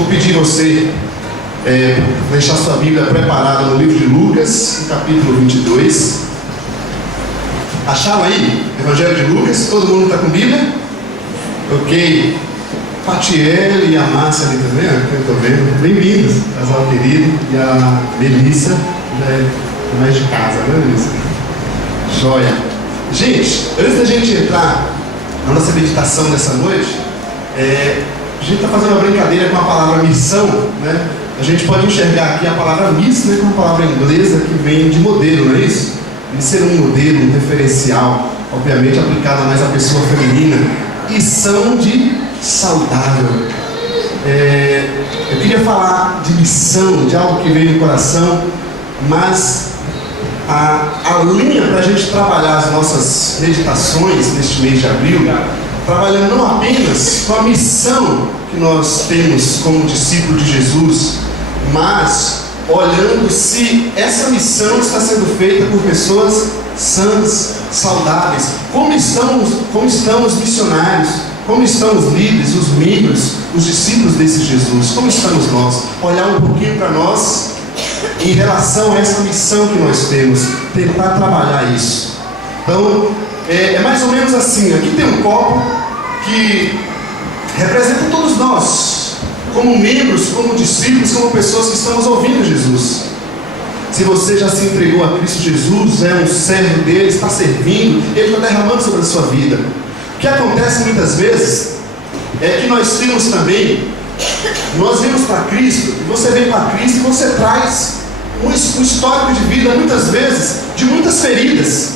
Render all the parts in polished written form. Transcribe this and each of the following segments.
vou pedir você deixar sua Bíblia preparada no livro de Lucas, no capítulo 22. Acharam aí? Evangelho de Lucas? Todo mundo está com Bíblia? Ok. Patiele e a Márcia ali também, que eu estou vendo. Bem-vindos, casal querido. E a Melissa, já é mais de casa, né, Melissa? Joia. Gente, antes da gente entrar na nossa meditação dessa noite, a gente está fazendo uma brincadeira com a palavra missão, né? A gente pode enxergar aqui a palavra miss, né, como uma palavra inglesa que vem de modelo, não é isso? De ser um modelo, um referencial, obviamente aplicado mais à pessoa feminina, e são de saudável. Eu queria falar de missão, de algo que veio no coração, mas a linha para a gente trabalhar as nossas meditações neste mês de abril, trabalhando não apenas com a missão que nós temos como discípulo de Jesus, mas olhando se essa missão está sendo feita por pessoas sãs, saudáveis. Como estamos missionários, como estão os líderes, os membros, os discípulos desse Jesus, como estamos nós? Olhar um pouquinho para nós em relação a essa missão que nós temos, tentar trabalhar isso. Então, é mais ou menos assim. Aqui tem um copo que representa todos nós, como membros, como discípulos, como pessoas que estamos ouvindo Jesus. Se você já se entregou a Cristo Jesus, é um servo dele, está servindo, ele está derramando sobre a sua vida. O que acontece muitas vezes é que nós temos também, nós vemos para Cristo, e você vem para Cristo e você traz um histórico de vida, muitas vezes, de muitas feridas.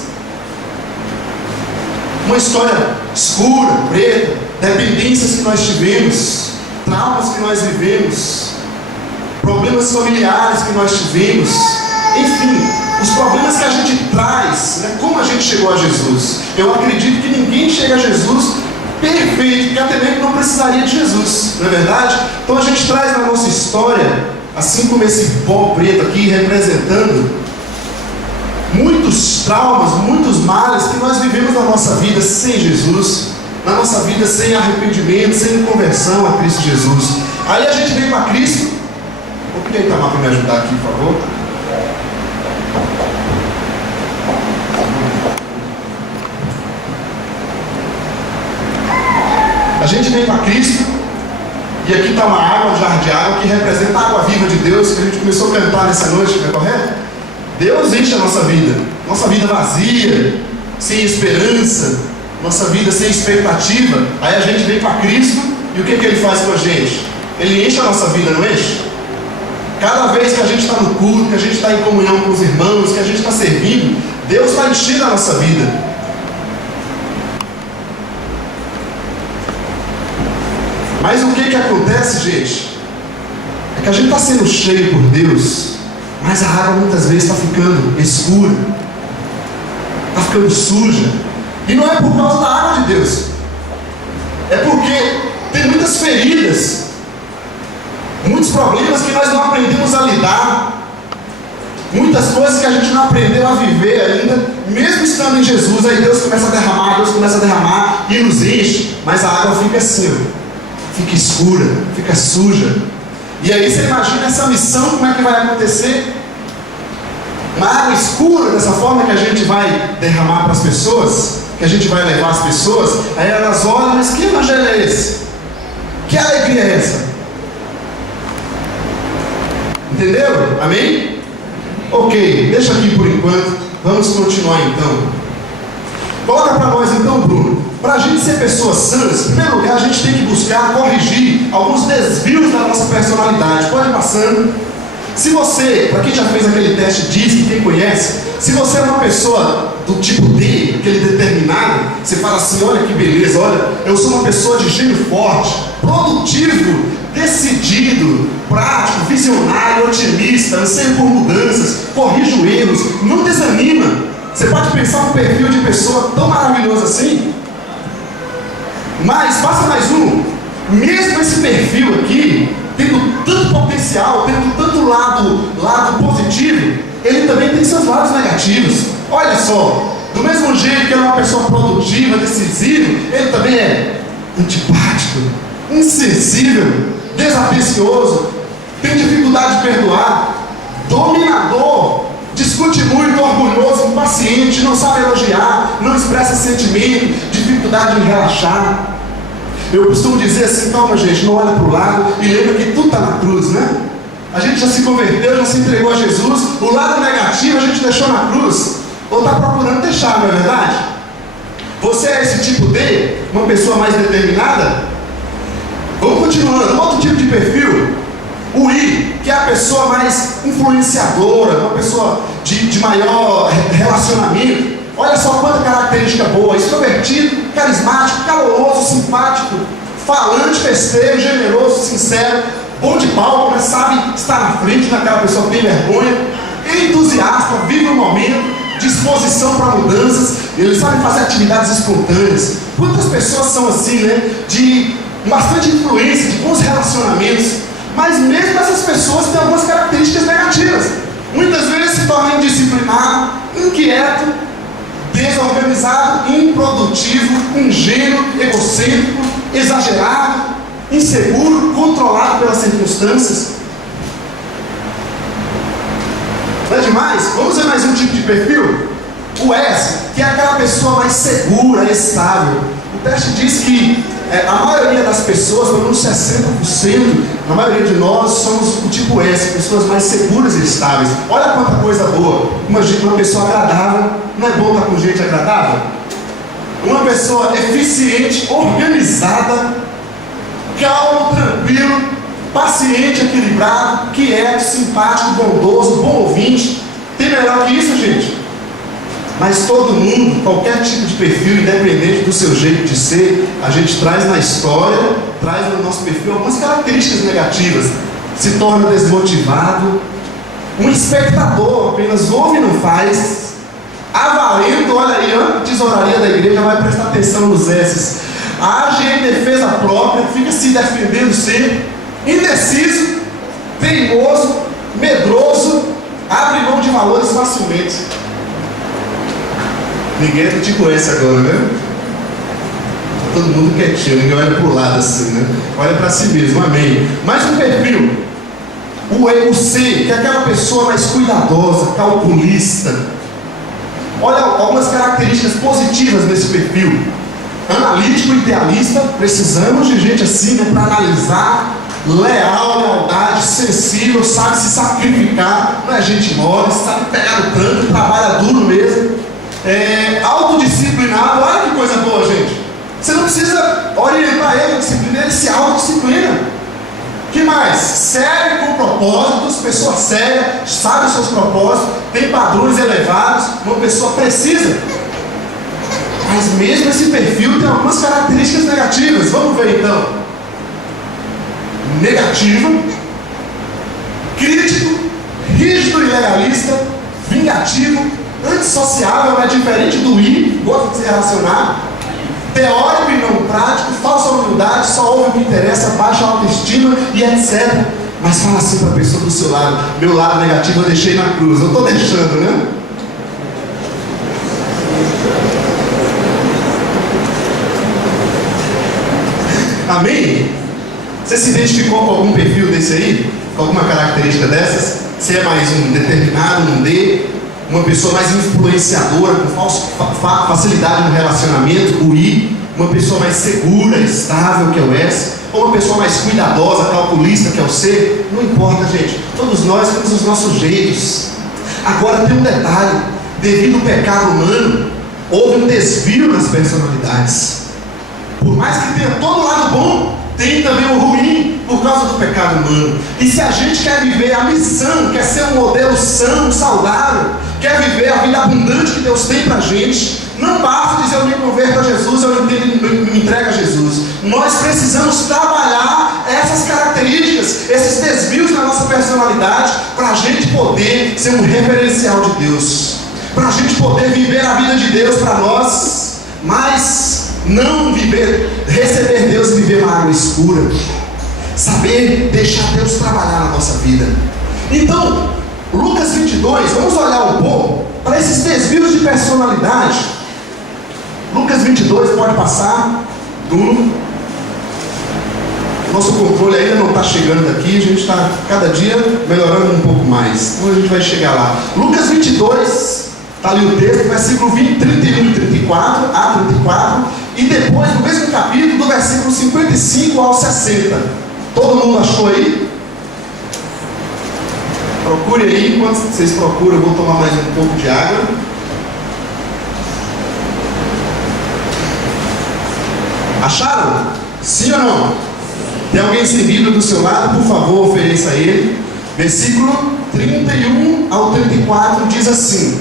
Uma história escura, preta, dependências que nós tivemos, traumas que nós vivemos, problemas familiares que nós tivemos, enfim, os problemas que a gente traz, né, como a gente chegou a Jesus. Eu acredito que ninguém chega a Jesus perfeito, porque até mesmo não precisaria de Jesus, não é verdade? Então a gente traz na nossa história, assim como esse pó preto aqui, representando muitos traumas, muitos males que nós vivemos na nossa vida sem Jesus, na nossa vida sem arrependimento, sem conversão a Cristo Jesus. Aí a gente vem para Cristo. Vou pedir a Itamar para me ajudar aqui, por favor. A gente vem para Cristo, e aqui está uma água, um jarro de água, que representa a água viva de Deus, que a gente começou a cantar nessa noite, não é correto? Deus enche a nossa vida vazia, sem esperança, nossa vida sem expectativa. Aí a gente vem para Cristo, e o que Ele faz com a gente? Ele enche a nossa vida, não enche? Cada vez que a gente está no culto, que a gente está em comunhão com os irmãos, que a gente está servindo, Deus está enchendo a nossa vida. Mas o que acontece, gente? É que a gente está sendo cheio por Deus, mas a água muitas vezes está ficando escura, está ficando suja. E não é por causa da água de Deus, é porque tem muitas feridas, muitos problemas que nós não aprendemos a lidar, muitas coisas que a gente não aprendeu a viver ainda, mesmo estando em Jesus. Aí Deus começa a derramar e nos enche, mas a água fica assim, fica escura, fica suja. E aí você imagina essa missão, como é que vai acontecer? Uma água escura, dessa forma que a gente vai derramar para as pessoas, que a gente vai levar as pessoas, aí elas olham, mas que evangelho é esse? Que alegria é essa? Entenderam? Amém? Ok, deixa aqui por enquanto, vamos continuar então. Coloca para nós então, Bruno. Para a gente ser pessoas sãs, em primeiro lugar a gente tem que buscar corrigir alguns desvios da nossa personalidade. Pode ir passando. Se você, para quem já fez aquele teste DISC, quem conhece, se você é uma pessoa do tipo D, aquele determinado, você fala assim, olha que beleza, olha, eu sou uma pessoa de gênio forte, produtivo, decidido, prático, visionário, otimista, anseio por mudanças, corrijo erros, não desanima. Você pode pensar um perfil de pessoa tão maravilhoso assim, mas passa mais um, mesmo esse perfil aqui, tendo tanto potencial, tendo tanto lado positivo, ele também tem seus lados negativos. Olha só, do mesmo jeito que ele é uma pessoa produtiva, decisiva, ele também é antipático, insensível, desatencioso, tem dificuldade de perdoar, dominador, discute muito, orgulhoso, impaciente, não sabe elogiar, não expressa sentimento, dificuldade em relaxar. Eu costumo dizer assim: calma, gente, não olha para o lado e lembra que tudo está na cruz, né? A gente já se converteu, já se entregou a Jesus, o lado negativo a gente deixou na cruz, ou está procurando deixar, não é verdade? Você é esse tipo de uma pessoa mais determinada? Vamos continuando. Outro tipo de perfil, o I, que é a pessoa mais influenciadora, uma pessoa de maior relacionamento. Olha só quanta característica boa: extrovertido, carismático, caloroso, simpático, falante, festeiro, generoso, sincero, bom de palco, mas sabe estar na frente daquela pessoa que tem vergonha, entusiasta, vive o momento, disposição para mudanças, eles sabem fazer atividades espontâneas. Quantas pessoas são assim, né? De bastante influência, de bons relacionamentos, mas mesmo essas pessoas têm algumas características negativas. Muitas vezes se torna indisciplinado, inquieto, desorganizado, improdutivo, ingênuo, egocêntrico, exagerado, inseguro, controlado pelas circunstâncias. Não é demais? Vamos ver mais um tipo de perfil? O S, que é aquela pessoa mais segura, estável. O teste diz que a maioria das pessoas, pelo menos 60%, a maioria de nós somos o tipo S, pessoas mais seguras e estáveis. Olha quanta coisa boa. Uma pessoa agradável. Não é bom estar com gente agradável? Uma pessoa eficiente, organizada, calmo, tranquilo, paciente, equilibrado, quieto, simpático, bondoso, bom ouvinte. Tem melhor que isso, gente? Mas todo mundo, qualquer tipo de perfil, independente do seu jeito de ser, a gente traz na história, traz no nosso perfil algumas características negativas. Se torna desmotivado, um espectador, apenas ouve e não faz, avarento, olha aí, a tesouraria da igreja vai prestar atenção nos S's. Age em defesa própria, fica se defendendo sempre, indeciso, teimoso, medroso, abre mão de valores facilmente. Ninguém te conhece agora, né? Todo mundo quietinho, ninguém olha para o lado assim, né? Olha para si mesmo, amém. Mais um perfil, o C, que é aquela pessoa mais cuidadosa, calculista. Olha algumas características positivas desse perfil. Analítico, idealista, precisamos de gente assim, né, para analisar. Lealdade, sensível, sabe se sacrificar, não é gente mole, sabe pegar no tranco, trabalha duro mesmo. Autodisciplinado, olha que coisa boa, gente. Você não precisa orientar ele, disciplina, ele se autodisciplina. Que mais? Sério, com propósitos, pessoa séria, sabe os seus propósitos, tem padrões elevados, uma pessoa precisa. Mas mesmo esse perfil tem algumas características negativas. Vamos ver então. Negativo, crítico, rígido e legalista, vingativo, antissociável, é diferente do I, gosta de se relacionar, teórico e não prático, falsa humildade, só ouve o que interessa, baixa autoestima e etc. Mas fala assim para a pessoa do seu lado: meu lado negativo eu deixei na cruz, eu estou deixando, né? Amém? Você se identificou com algum perfil desse aí? Com alguma característica dessas? Você é mais um determinado, um D, uma pessoa mais influenciadora, com facilidade no relacionamento, o I, uma pessoa mais segura, estável, que é o S, ou uma pessoa mais cuidadosa, calculista, que é o C? Não importa, gente. Todos nós temos os nossos jeitos. Agora tem um detalhe: devido ao pecado humano, houve um desvio nas personalidades. Por mais que tenha todo o lado bom, tem também o ruim por causa do pecado humano. E se a gente quer viver a missão, quer ser um modelo são, saudável, quer viver a vida abundante que Deus tem pra gente, não basta dizer eu me converto a Jesus, eu me entrego a Jesus. Nós precisamos trabalhar essas características, esses desvios na nossa personalidade, para a gente poder ser um referencial de Deus, para a gente poder viver a vida de Deus para nós, mas não viver, receber Deus e viver uma água escura. Saber deixar Deus trabalhar na nossa vida. Então, Lucas 22, vamos olhar um pouco para esses desvios de personalidade. Lucas 22, pode passar, Bruno. Nosso controle ainda não está chegando aqui, a gente está cada dia melhorando um pouco mais. Então a gente vai chegar lá. Lucas 22, está ali o texto, versículo 20, 31 e 34, a 34, e depois, no mesmo capítulo, do versículo 55 ao 60. Todo mundo achou aí? Procure aí, enquanto vocês procuram, eu vou tomar mais um pouco de água. Acharam? Sim ou não? Tem alguém sem Bíblia do seu lado? Por favor, ofereça a ele. Versículo 31 ao 34 diz assim: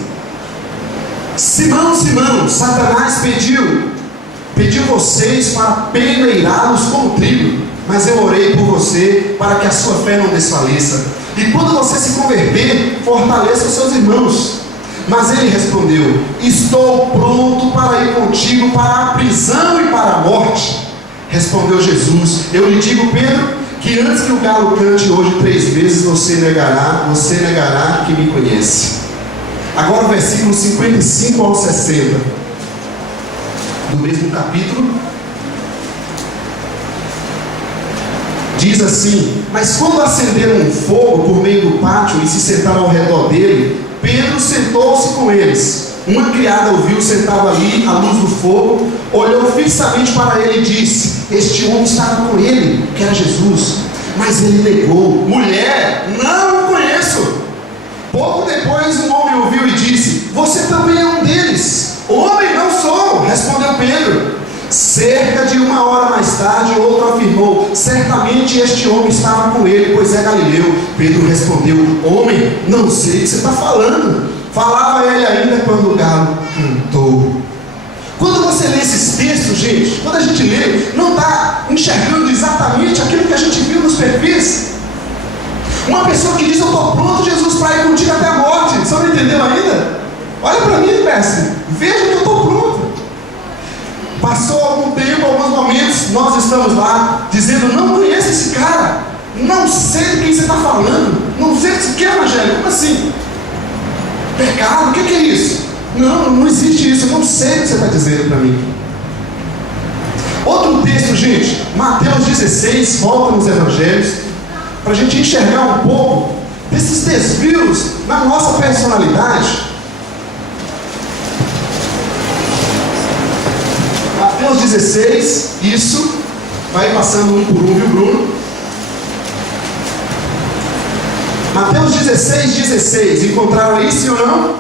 Simão, Simão, Satanás pediu vocês para peneirá-los como trigo, mas eu orei por você para que a sua fé não desfaleça. E quando você se converter, fortaleça os seus irmãos. Mas ele respondeu: estou pronto para ir contigo para a prisão e para a morte. Respondeu Jesus: eu lhe digo, Pedro, que antes que o galo cante hoje 3 vezes, você negará que me conhece. Agora o versículo 55 ao 60 do mesmo capítulo diz assim: mas quando acenderam um fogo por meio do pátio e se sentaram ao redor dele, Pedro sentou-se com eles. Uma criada ouviu sentado ali à luz do fogo, olhou fixamente para ele e disse: este homem estava com ele, que era Jesus. Mas ele negou: mulher, não o conheço. Pouco depois um homem ouviu e disse: você também é um deles. Homem, não sou, respondeu Pedro. Cerca de 1 hora mais tarde, outro afirmou: certamente este homem estava com ele, pois é galileu. Pedro respondeu: homem, não sei o que você está falando. Falava ele ainda quando o galo cantou. Quando você lê esses textos, gente, quando a gente lê, não está enxergando exatamente aquilo que a gente viu nos perfis. Uma pessoa que diz: eu estou pronto, Jesus, para ir contigo até a morte. Você não entendeu ainda? Olha para mim, mestre, veja que eu estou pronto. Passou algum tempo, alguns momentos, nós estamos lá dizendo: não conheço esse cara, não sei de quem você está falando, não sei o que é evangelho. Como assim? Pecado? O que é isso? Não existe isso, eu não sei o que você está dizendo para mim. Outro texto, gente, Mateus 16, volta nos evangelhos, para a gente enxergar um pouco desses desvios na nossa personalidade. Mateus 16, isso, vai passando um por um, viu, Bruno? Mateus 16, encontraram aí, sim ou não?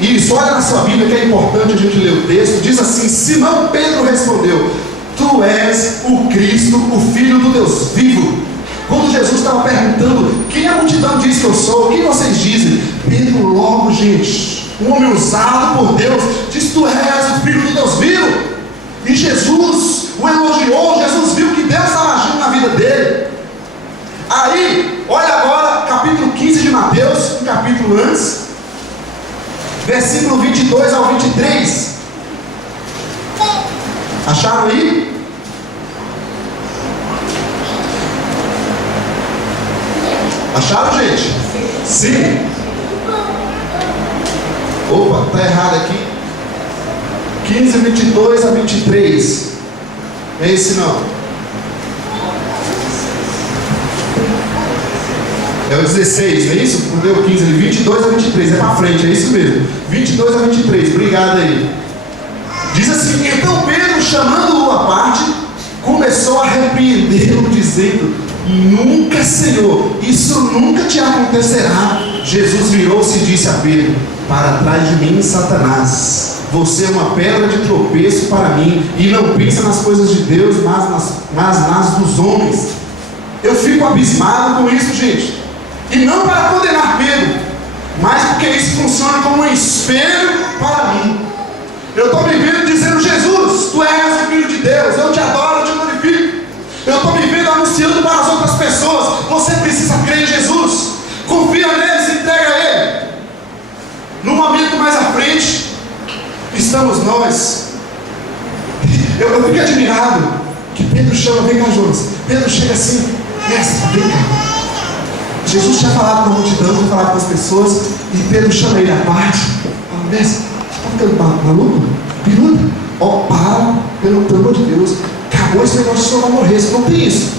Isso, olha na sua Bíblia que é importante a gente ler o texto. Diz assim: Simão Pedro respondeu: tu és o Cristo, o Filho do Deus vivo. Quando Jesus estava perguntando: quem a multidão diz que eu sou? O que vocês dizem? Pedro logo, gente, um homem usado por Deus, diz: tu és o Filho do Deus vivo. E Jesus o elogiou. Jesus viu que Deus estava agindo na vida dele. Aí, olha agora, capítulo 15 de Mateus, um capítulo antes, versículo 22 ao 23. Acharam aí? Acharam, gente? Sim. Opa, está errado aqui. 15, 22 a 23. É esse não. É o 16, não é isso? Não deu 15 ali, 22 a 23, é para frente, é isso mesmo. 22 a 23, obrigado aí. Diz assim: então Pedro, chamando-o à parte, começou a repreendê-lo, dizendo: nunca, Senhor, isso nunca te acontecerá. Jesus virou-se e disse a Pedro: para trás de mim, Satanás, você é uma pedra de tropeço para mim, e não pensa nas coisas de Deus, mas nas dos homens. Eu fico abismado com isso, gente. E não para condenar Pedro, mas porque isso funciona como um espelho para mim. Eu estou me vendo dizendo: Jesus, tu és o Filho de Deus, eu te adoro, eu te glorifico. Eu estou me vendo anunciando para as outras pessoas: você precisa crer em Jesus, confia nele, se entrega a ele. No momento mais à frente, estamos nós. Eu fico admirado que Pedro chama: vem cá, Jonas. Pedro chega assim: mestre, vem cá. Jesus tinha falado com a multidão, tinha falado com as pessoas, e Pedro chama ele à parte. Fala: mestre, você está ficando maluco? Piluda? Ó, para, pelo amor de Deus, acabou esse negócio, o senhor vai morrer, você não tem isso.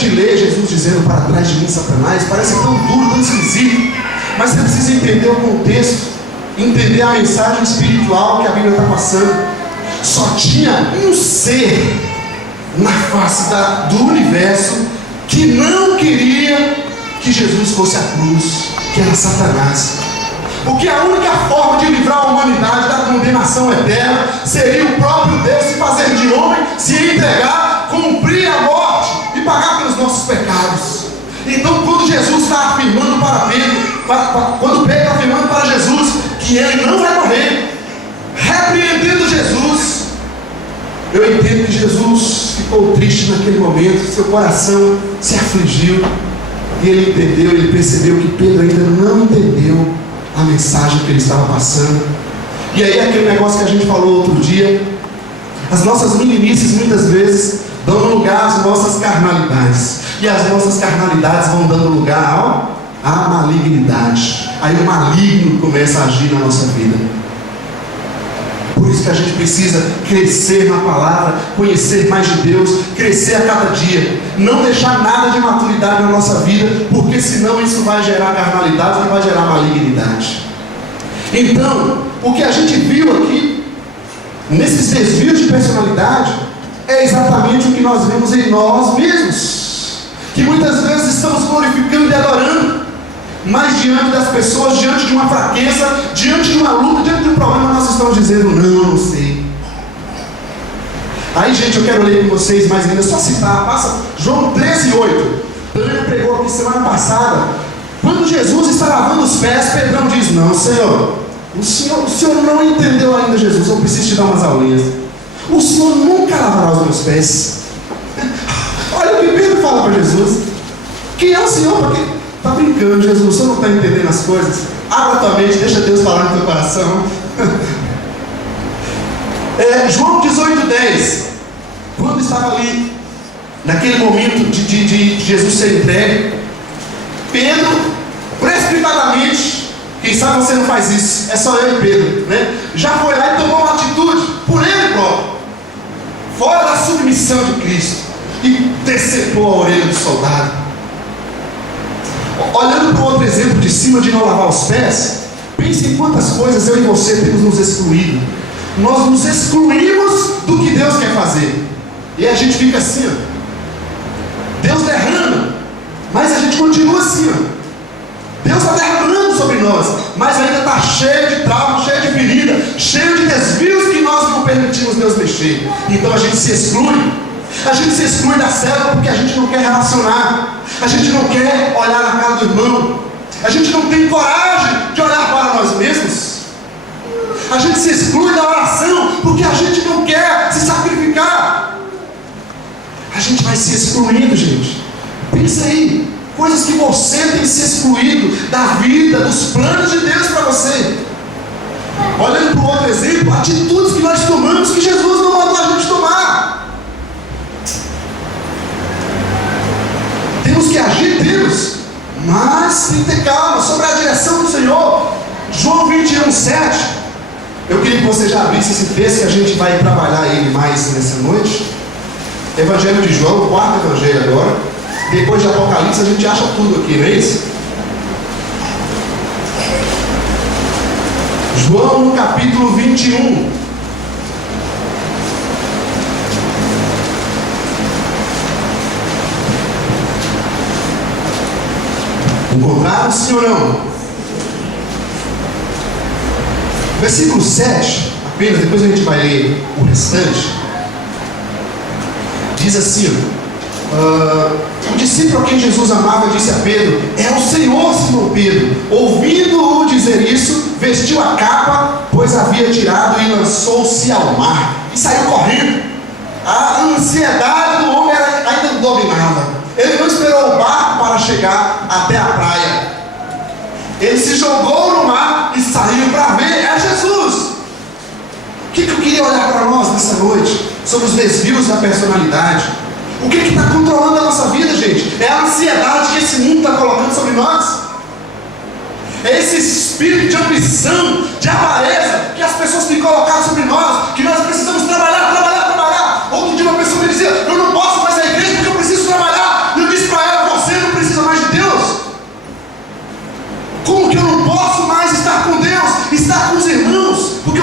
gente lê Jesus dizendo: para trás de mim, Satanás, parece tão duro, tão esquisito. Mas você precisa entender o contexto, entender a mensagem espiritual que a Bíblia está passando. Só tinha um ser na face do universo que não queria que Jesus fosse à cruz, que era Satanás. Porque a única forma de livrar a humanidade da condenação eterna seria o próprio Deus se fazer de homem, se entregar, cumprir a morte e pagar pelos nossos pecados. Então, quando Jesus está afirmando para Pedro, quando Pedro está afirmando para Jesus que ele não vai morrer, repreendendo Jesus, eu entendo que Jesus ficou triste naquele momento, seu coração se afligiu, e ele entendeu, ele percebeu que Pedro ainda não entendeu a mensagem que ele estava passando. E aí aquele negócio que a gente falou outro dia, as nossas meninices muitas vezes dão lugar às nossas carnalidades, e as nossas carnalidades vão dando lugar à malignidade. Aí o maligno começa a agir na nossa vida. Por isso que a gente precisa crescer na palavra, conhecer mais de Deus, crescer a cada dia, não deixar nada de maturidade na nossa vida, porque senão isso vai gerar carnalidade e vai gerar malignidade. Então, o que a gente viu aqui, nesses desvios de personalidade, é exatamente o que nós vemos em nós mesmos, que muitas vezes estamos glorificando e adorando, mas diante das pessoas, diante de uma fraqueza, diante de uma luta, diante de um problema, nós estamos dizendo: não sei. Aí, gente, eu quero ler com vocês mais ainda, só citar, passa João 13:8. Tânia pregou aqui semana passada. Quando Jesus está lavando os pés, Pedrão diz: não, Senhor, o senhor não entendeu ainda, Jesus, eu preciso te dar umas aulinhas. O Senhor nunca lavará os meus pés. Olha o que Pedro fala para Jesus. Quem é o Senhor? Porque está brincando, Jesus, o Senhor não está entendendo as coisas. Abra tua mente, deixa Deus falar no teu coração. João 18:10. Quando estava ali, naquele momento de Jesus ser entregue, Pedro, precipitadamente, quem sabe você não faz isso, é só eu e Pedro, né? Já foi lá e tomou uma atitude por ele próprio, fora da submissão de Cristo, e decepou a orelha do soldado. Olhando para o outro exemplo de cima, de não lavar os pés, pense em quantas coisas eu e você temos nos excluído. Nós nos excluímos do que Deus quer fazer, e a gente fica assim, ó. Deus derrama, mas a gente continua assim, ó. Deus está derramando sobre nós, mas ainda está cheio de trauma, cheio de ferida, cheio de desvios que nós não permitimos Deus mexer. Então a gente se exclui. A gente se exclui da célula porque a gente não quer relacionar, a gente não quer olhar na cara do irmão, a gente não tem coragem de olhar para nós mesmos. A gente se exclui da oração porque a gente não quer se sacrificar. A gente vai se excluindo, gente. Pensa aí, coisas que você tem se excluído da vida, dos planos de Deus para você. Olhando para o outro exemplo, atitudes que nós tomamos que Jesus não mandou a gente tomar. Temos que agir, temos, mas tem que ter calma sobre a direção do Senhor. João 21:7. Eu queria que você já abrisse esse texto, que a gente vai trabalhar ele mais nessa noite. Evangelho de João, o quarto evangelho agora. Depois de Apocalipse a gente acha tudo aqui, não é isso? João no capítulo 21. Encontraram, sim ou não? Versículo 7, apenas, depois a gente vai ler o restante. Diz assim, o discípulo a quem Jesus amava disse a Pedro: é o Senhor, Simão Pedro. Ouvindo-o dizer isso, vestiu a capa, pois havia tirado, e lançou-se ao mar, e saiu correndo. A ansiedade do homem ainda o dominava. Ele não esperou o barco para chegar até a praia. Ele se jogou no mar e saiu para ver. É Jesus. O que eu queria olhar para nós nessa noite? Sobre os desvios da personalidade. O que está controlando a nossa vida, gente? É a ansiedade que esse mundo está colocando sobre nós. É esse espírito de ambição, de avareza que as pessoas têm colocado sobre nós, que nós precisamos trabalhar. Outro dia uma pessoa me dizia: eu não posso mais à igreja porque eu preciso trabalhar. Eu disse: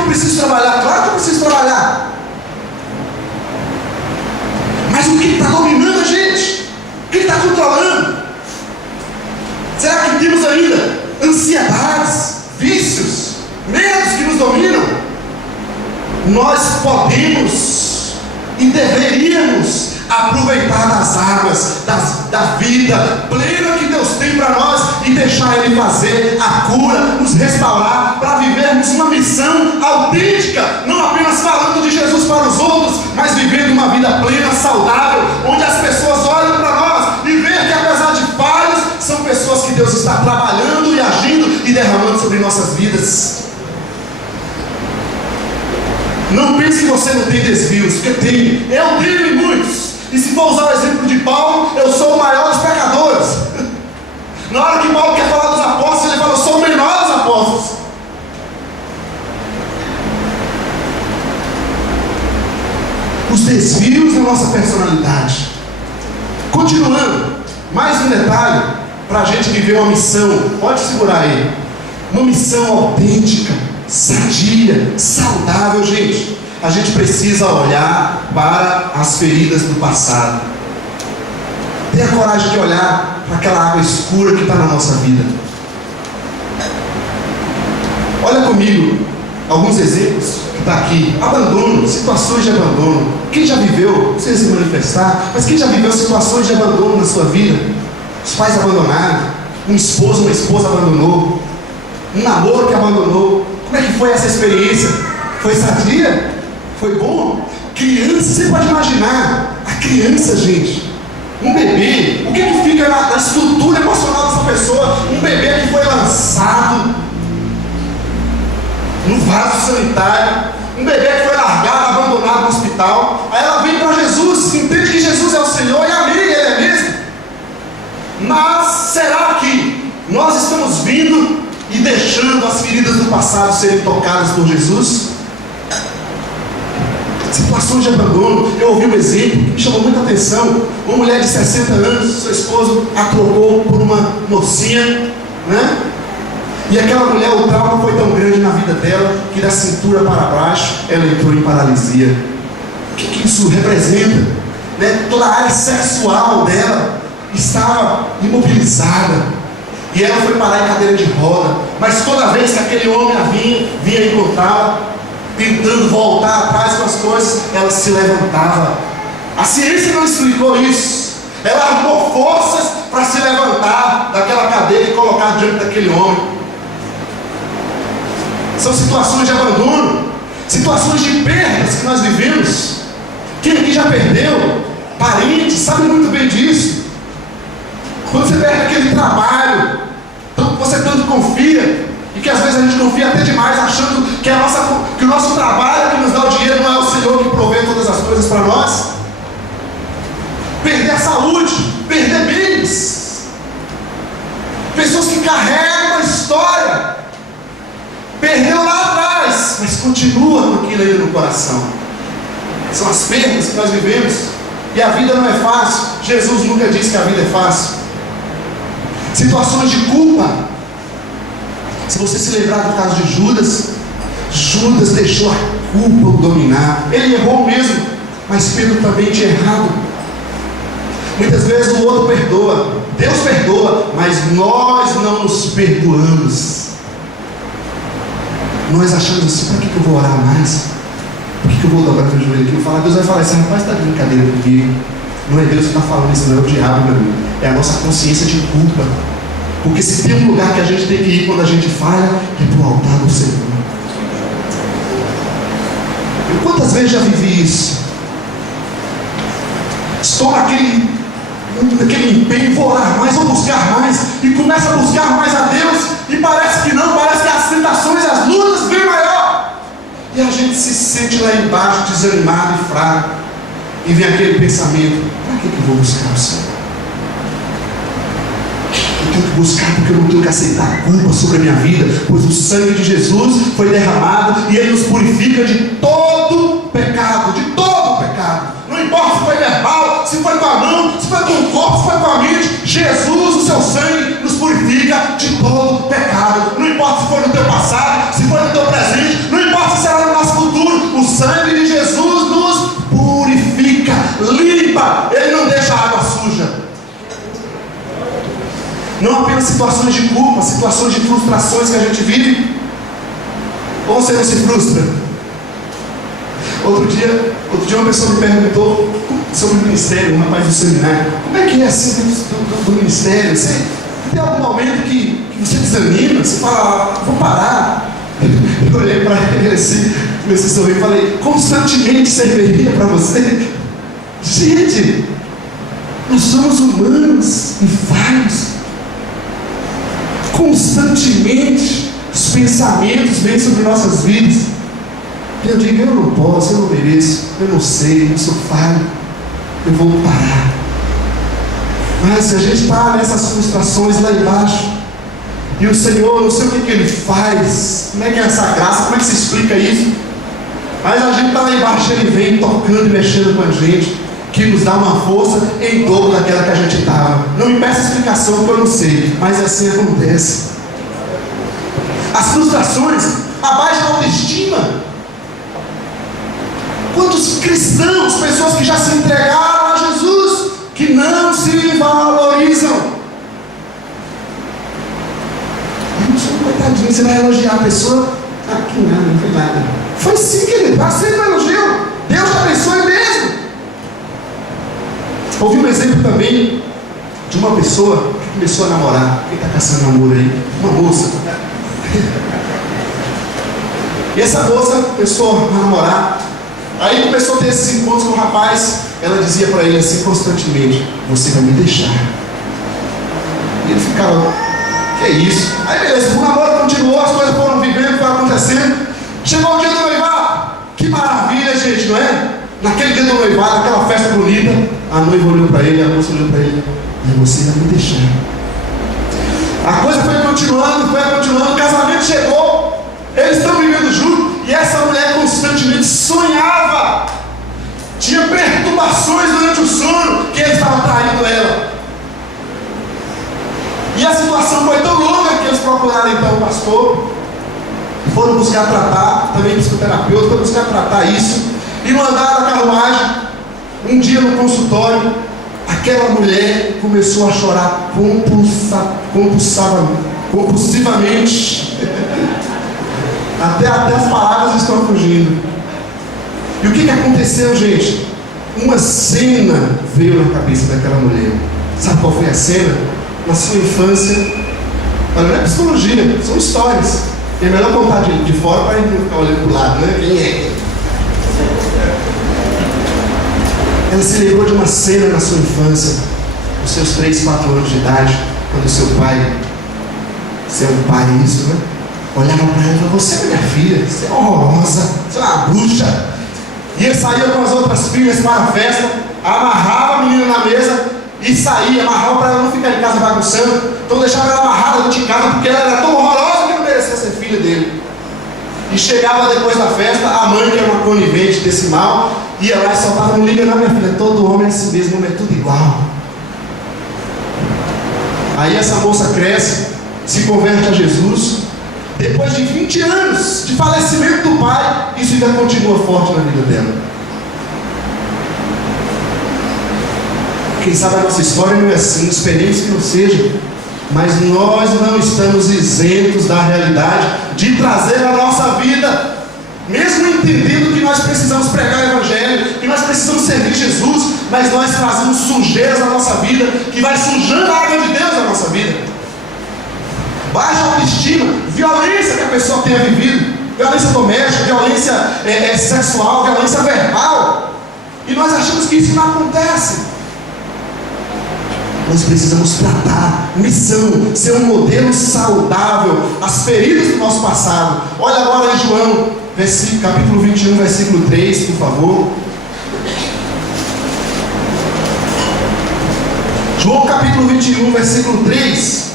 preciso trabalhar? Claro que eu preciso trabalhar. Mas o que está dominando a gente? O que está controlando? Será que temos ainda ansiedades, vícios, medos que nos dominam? Nós podemos e deveríamos aproveitar das águas da vida plena que Deus tem para nós e deixar Ele fazer a cura, nos restaurar, para vivermos uma missão autêntica, não apenas falando de Jesus para os outros, mas vivendo uma vida plena, saudável, onde as pessoas olham para nós e veem que, apesar de falhos, são pessoas que Deus está trabalhando e agindo e derramando sobre nossas vidas. Não pense que você não tem desvios, porque tem. Eu tenho e muitos. E se for usar o exemplo de Paulo, eu sou o maior dos pecadores. Na hora que Paulo quer falar dos apóstolos, ele fala: eu sou o menor dos apóstolos. Os desvios da nossa personalidade. Continuando, mais um detalhe para a gente viver uma missão. Pode segurar aí. Uma missão autêntica, sadia, saudável, gente. A gente precisa olhar para as feridas do passado. Tenha coragem de olhar para aquela água escura que está na nossa vida. Olha comigo alguns exemplos que está aqui. Abandono, situações de abandono. Quem já viveu, não precisa se manifestar, mas quem já viveu situações de abandono na sua vida? Os pais abandonaram, um esposo, uma esposa abandonou, um namoro que abandonou. Como é que foi essa experiência? Foi sadia? Foi bom? Criança, você pode imaginar, a criança, gente, um bebê, o que fica na estrutura emocional dessa pessoa? Um bebê que foi lançado no vaso sanitário, um bebê que foi largado, abandonado no hospital, aí ela vem para Jesus, entende que Jesus é o Senhor e amiga, Ele é mesmo. Mas será que nós estamos vindo e deixando as feridas do passado serem tocadas por Jesus? Situações de abandono. Eu ouvi um exemplo que me chamou muita atenção. Uma mulher de 60 anos, seu esposo a trocou por uma mocinha, né? E aquela mulher, o trauma foi tão grande na vida dela que da cintura para baixo ela entrou em paralisia. O que isso representa? Né? Toda a área sexual dela estava imobilizada e ela foi parar em cadeira de roda. Mas toda vez que aquele homem a vinha encontrá-la, tentando voltar atrás com as coisas, ela se levantava. A ciência não explicou isso. Ela arrumou forças para se levantar daquela cadeira e colocar diante daquele homem. São situações de abandono, situações de perdas que nós vivemos. Quem aqui já perdeu parentes sabe muito bem disso. Quando você perde aquele trabalho, você tanto confia, e que às vezes a gente confia até demais, achando que o nosso trabalho que nos dá o dinheiro não é o Senhor que provê todas as coisas para nós. Perder a saúde, perder bens, pessoas que carregam a história, perdeu lá atrás, mas continua com aquilo ainda no coração. São as perdas que nós vivemos, e a vida não é fácil. Jesus nunca disse que a vida é fácil. Situações de culpa. Se você se lembrar do caso de Judas, Judas deixou a culpa o dominar. Ele errou mesmo, mas Pedro também tinha errado. Muitas vezes o outro perdoa, Deus perdoa, mas nós não nos perdoamos. Nós achamos assim: para que eu vou orar mais? Por que eu vou dobrar meu joelho aqui? Eu falo, Deus vai falar assim: rapaz, está de brincadeira comigo. Não é Deus que está falando isso, não é o diabo, meu amigo. É a nossa consciência de culpa. Porque se tem um lugar que a gente tem que ir quando a gente falha, é para o altar do Senhor. Eu quantas vezes já vivi isso? Estou naquele empenho, vou orar mais, vou buscar mais, e começa a buscar mais a Deus, e parece que não, parece que as tentações, as lutas vêm maior, e a gente se sente lá embaixo desanimado e fraco, e vem aquele pensamento: para que eu vou buscar o Senhor? Eu tenho que buscar porque eu não tenho que aceitar a culpa sobre a minha vida, pois o sangue de Jesus foi derramado e Ele nos purifica de todo pecado, de todo pecado. Não importa se foi verbal, se foi com a mão, se foi com o corpo, se foi com a mente, Jesus, o seu sangue, nos purifica de todo pecado. Não importa se foi no teu passado, se foi no teu presente, não importa se será no nosso futuro, o sangue de Jesus nos purifica, limpa, Ele não deixa a água suja. Não apenas situações de culpa, situações de frustrações que a gente vive. Ou você não se frustra? Outro dia uma pessoa me perguntou sobre o ministério, um rapaz do seminário. Como é que é assim do ministério? Você tem algum momento que você desanima? Você fala, vou parar? Eu olhei para ele assim, comecei a sorrir e falei, constantemente serviria para você? Gente, nós somos humanos e falhos. Constantemente os pensamentos vêm sobre nossas vidas. E eu digo, eu não posso, eu não mereço, eu não sei, eu sou falho, eu vou parar. Mas se a gente está nessas frustrações lá embaixo, e o Senhor, não sei o que Ele faz, como é que é essa graça, como é que se explica isso? Mas a gente está lá embaixo, Ele vem tocando e mexendo com a gente, que nos dá uma força em dobro daquela que a gente estava. Não me peça explicação porque eu não sei, mas assim acontece. As frustrações, a baixa autoestima. Quantos cristãos, pessoas que já se entregaram a Jesus, que não se valorizam? Eu não sou coitadinho, você vai elogiar a pessoa? Ah, que nada, não foi nada. Foi sim, querido, você não elogiou. Deus te abençoe mesmo. Ouvi um exemplo também de uma pessoa que começou a namorar. Quem está caçando namoro aí? Uma moça. E essa moça começou a namorar. Aí começou a ter esses encontros com o rapaz. Ela dizia para ele assim constantemente: você vai me deixar. E ele ficava: que é isso? Aí beleza, o namoro continuou, as coisas foram vivendo, foram acontecendo. Chegou o dia do noivado. Que maravilha, gente, não é? Naquele dia do noivado, aquela festa bonita, a noiva olhou para ele, a moça olhou para ele: e você vai me deixar. A coisa foi continuando, o casamento chegou, eles estão vivendo juntos, e essa mulher constantemente sonhava, tinha perturbações durante o sono, que ele estava traindo ela. E a situação foi tão longa que eles procuraram então o pastor, foram buscar tratar, também psicoterapeuta, foram buscar tratar isso, e mandaram a carruagem. Um dia no consultório, aquela mulher começou a chorar compulsivamente. até as palavras estão fugindo. E o que aconteceu, gente? Uma cena veio na cabeça daquela mulher. Sabe qual foi a cena? Na sua infância. Olha, não é psicologia, são histórias. E é melhor contar de fora para a gente não ficar olhando para o lado, né? Quem é? Ela se lembrou de uma cena na sua infância, nos seus 3, 4 anos de idade, quando seu pai, seu pai isso, né? Olhava para ela e falava: você é minha filha, você é horrorosa, você é uma bruxa. E ele saía com as outras filhas para a festa, amarrava a menina na mesa e saía, amarrava para ela não ficar em casa bagunçando. Então deixava ela amarrada dentro de casa, porque ela era tão horrorosa que não merecia ser filha dele. E chegava depois da festa, a mãe, que era uma conivente desse mal, ia lá e soltava: não liga não, minha filha, todo homem é assim mesmo, homem é tudo igual. Aí essa moça cresce, se converte a Jesus. Depois de 20 anos de falecimento do pai, isso ainda continua forte na vida dela. Quem sabe a nossa história não é assim, esperemos que não seja, mas nós não estamos isentos da realidade de trazer a nossa vida, mesmo entendendo que nós precisamos pregar o Evangelho, que nós precisamos servir Jesus, mas nós trazemos sujeiras na nossa vida, que vai sujando a água de Deus na nossa vida. Baixa autoestima, violência que a pessoa tenha vivido, violência doméstica, violência sexual, violência verbal, e nós achamos que isso não acontece. Nós precisamos tratar, missão, ser um modelo saudável, as feridas do nosso passado. Olha agora em João, capítulo 21, versículo 3, por favor. João capítulo 21, versículo 3.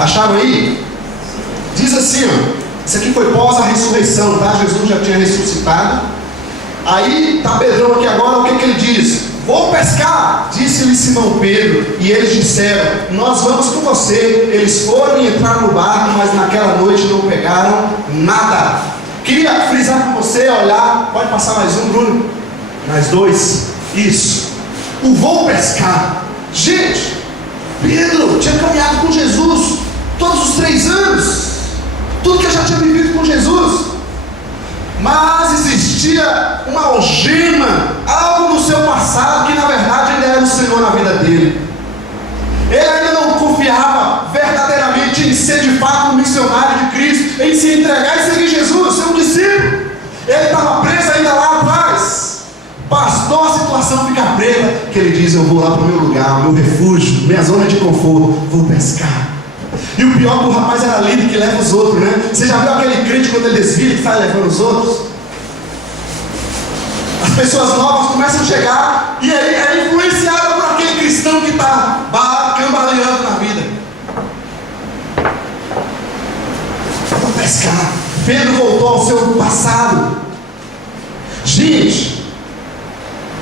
Acharam aí? Diz assim, ó, isso aqui foi pós a ressurreição, tá? Jesus já tinha ressuscitado. Aí está Pedrão aqui agora, o que ele diz? Vou pescar, disse-lhe Simão Pedro, e eles disseram, nós vamos com você. Eles foram e entraram no barco, mas naquela noite não pegaram nada. Queria frisar com você, olhar, pode passar mais um, Bruno? Mais dois, isso. O vou pescar. Gente, Pedro tinha caminhado com Jesus todos os 3 anos, tudo que eu já tinha vivido com Jesus. Mas existia uma algema, algo no seu passado que na verdade ele era o Senhor na vida dele. Ele ainda não confiava verdadeiramente em ser de fato um missionário de Cristo, em se entregar e seguir Jesus, ser um discípulo. Ele estava preso ainda lá atrás. Bastou a situação ficar presa, que ele diz, eu vou lá para o meu lugar, o meu refúgio, minha zona de conforto, vou pescar. E o pior é que o rapaz era líder que leva os outros, né? Você já viu aquele crente quando ele desvia que sai levando os outros? As pessoas novas começam a chegar e aí é influenciada por aquele cristão que está cambaleando na vida. Vou pescar. Pedro voltou ao seu passado. Gente,